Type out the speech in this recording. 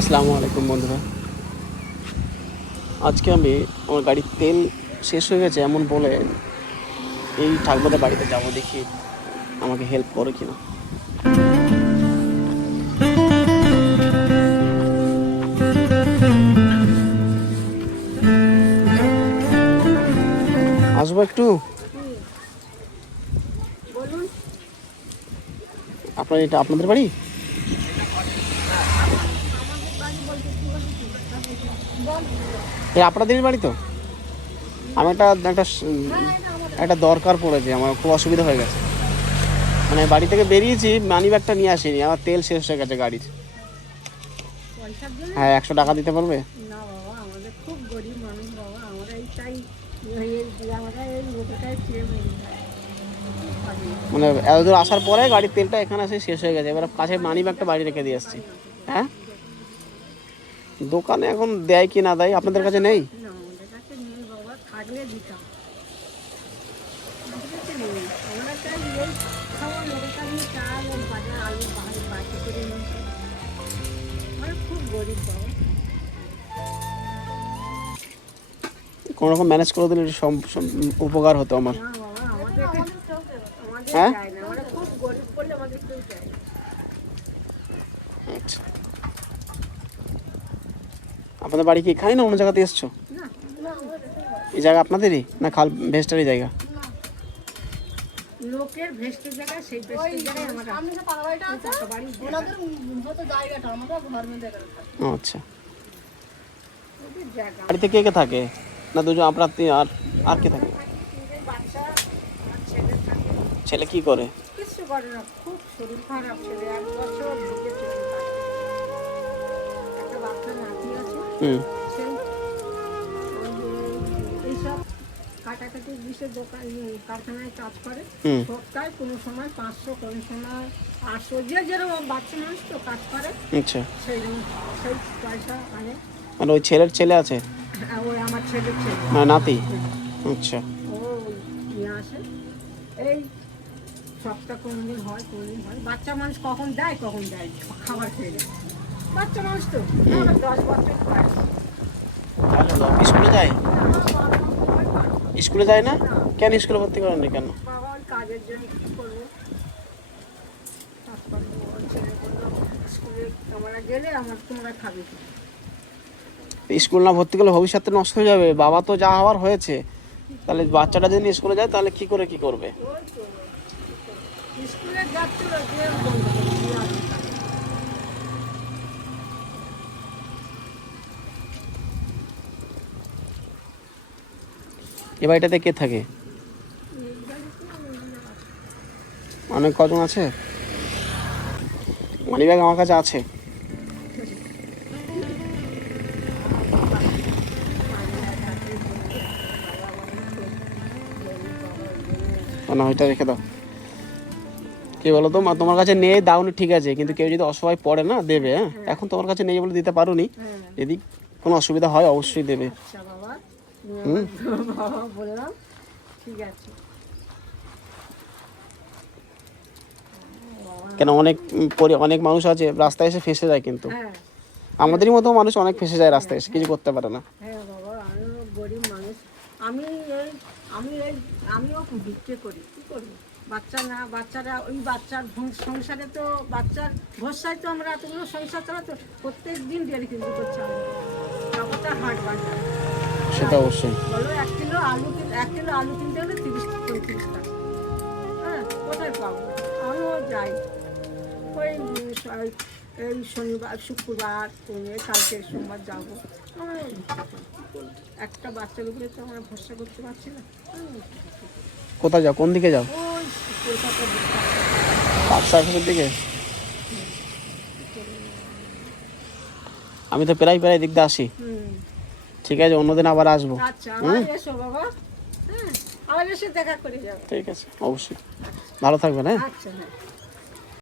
আসসালামু আলাইকুম বন্ধুরা। আজকে আমি আমার গাড়ির তেল শেষ হয়ে গেছে এমন বলে এই ঠাকুমাদের বাড়িতে যাব, দেখি আমাকে হেল্প করে কিনা। আসবো একটু? এটা আপনাদের বাড়ি? আপনাদের বাড়ি তো? আমি একটা একটা একটা দরকার পড়েছে, আমার খুব অসুবিধা হয়ে গেছে। মানে বাড়ি থেকে বেরিয়েছি, মানি ব্যাগটা নিয়ে আসিনি, আমার তেল শেষ হয়ে গেছে গাড়ির। হ্যাঁ, 100 টাকা দিতে পারবে? না বাবা, আমাদের খুব গরিব মানুষ বাবা, আমরা এইটাই আমরা এই লোকটাই খেয়ে মেরে যাই। মানে এত দূর আসার পরে গাড়ির তেলটা এখানে এসে শেষ হয়ে গেছে, এবার কাছে মানি ব্যাগটা বাড়ি রেখে দিয়ে আসছি। হ্যাঁ, দোকানে এখন দেয় কি না দেয়, আপনাদের কাছে নেই? না, আমাদের কাছে নেই বাবা, থাকলে দিতাম। আমাদের কাছে নেই, আমরা চাই এই খাওয়া লোকের কাছে চাল আর বাজার আলু বাড়ি করে নিই। আমরা খুব গরিব বাবা। কোনো রকম ম্যানেজ করে দিলে উপকার হতো আমার। না বাবা, আমাদের হ্যাঁ, চাই না, আমরা খুব গরিব বলে আমাদের কেউ চাই না। আচ্ছা, আপনাদের বাড়ি কি এখানে না অন্য জায়গাতে এসছো? না না, আমাদের এই জায়গা আপনাদেরই না খাল ভেস্টারি জায়গা? লোকের ভেস্টের জায়গায়, সেই ভেস্টের জায়গায় আমার সামনে যে পাকা বাড়িটা আছে ওনাদের মতো জায়গাটা আমাদের ঘর মধ্যে আচ্ছা, ওদের জায়গা। বাড়িতে কে কে থাকে? না দুজন আপনার আর আর কে থাকে? বাচ্চা আর ছেলে থাকে। ছেলে কি করে? কিছু করে না, খুব শরীর খারাপ, ছেলে 1 বছর ঢুকে চলে যায়। একটা বাচ্চা নাতি আছে, সেই এইসব কাটাকাটি বিষের দোকান কারখানায় কাজ করে। সপ্তাহে কোনো সময় 500, কোনো সময় 800, যে যেরকম বাচ্চা মানুষ তো কাজ করে। আচ্ছা, সেই পয়সা আনে। মানে ওই ছেলের ছেলে আছে? ওই আমার ছেলের ছেলে মানে নাতি? আচ্ছা, ও নিয়ে আসে। এই সপ্তাহ কোনদিন হয় কোনদিন হয়। বাচ্চা মানুষ কখন দেয় কখন দেয় খাবার খেয়ে, বাচ্চা মানুষ তো 10 বছর বয়স। স্কুলে যায়? স্কুলে যায় না? কেন স্কুলে ভর্তি করেননি কেন? বাবা ওই কাজের জন্য কী করবো, ছেলে বললো স্কুলে তোমরা গেলে তোমরা খাবে কি? স্কুল না ভর্তি করলে ভবিষ্যৎ নষ্ট হয়ে যাবে। বাবা তো যা হওয়ার হয়েছে, তাহলে বাচ্চাটা যদি স্কুলে যায় তাহলে কি করে কি করবে? ওই তো স্কুলে যাচ্ছিল যে বন্ধ করে দিয়ে আসে তাকে। এ বাড়িটাতে কে থাকে? অনেক কজন আছে? মানি ব্যাগ আমার কাছে আছে। না, ওইটা রেখে দাও। কি বলো তো, তোমার কাছে নেই দাওনি ঠিক আছে, কিন্তু কেউ যদি অসহায় পড়ে না দেবে। হ্যাঁ, এখন তোমার কাছে নেই বলে দিতে পারোনি, যদি কোনো অসুবিধা হয় অবশ্যই দেবে। আচ্ছা বাবা, বাবা বললাম ঠিক আছে। কেন অনেক মানুষ আছে রাস্তায় এসে ফেসে যায়, কিন্তু হ্যাঁ আমাদেরই মতো মানুষ অনেক ফেসে যায় রাস্তায় এসে, কিছু করতে পারে না। হ্যাঁ বাবা, আমিও গরিব মানুষ। আমি আমিও বিক্রি করি, কী করবো? বাচ্চারা ওই বাচ্চার সংসারে তো বাচ্চার ভরসায় তো আমরা এতগুলো সংসার চালাতো। প্রত্যেক দিন 1.5 কেজি করে চাল, তারপরটা হাট বাজার। সেটা অবশ্যই। বলো 1 কিলো আলু কিনতে হলে 30-35 টাকা। হ্যাঁ, কোথায় পাবো? আমিও যাই ওই এই শনিবার শুক্রবার কালকে সোমবার যাবো। আমার একটা বাচ্চার উপরে তো আমরা ভরসা করতে পারছি না। কোথায় যাও, কোন দিকে যাও? ওই কলকাতার পাঁচ সার্ভিসের দিকে। আমি তো প্রায় দিক দিয়ে আসি। ঠিক আছে, অন্যদিন আবার আসবো। আচ্ছা, আবার এসো বাবা। হ্যাঁ, আবার এসে দেখা করে যাবো। ঠিক আছে, অবশ্যই। ভালো থাকবেন। হ্যাঁ। আচ্ছা, হ্যাঁ।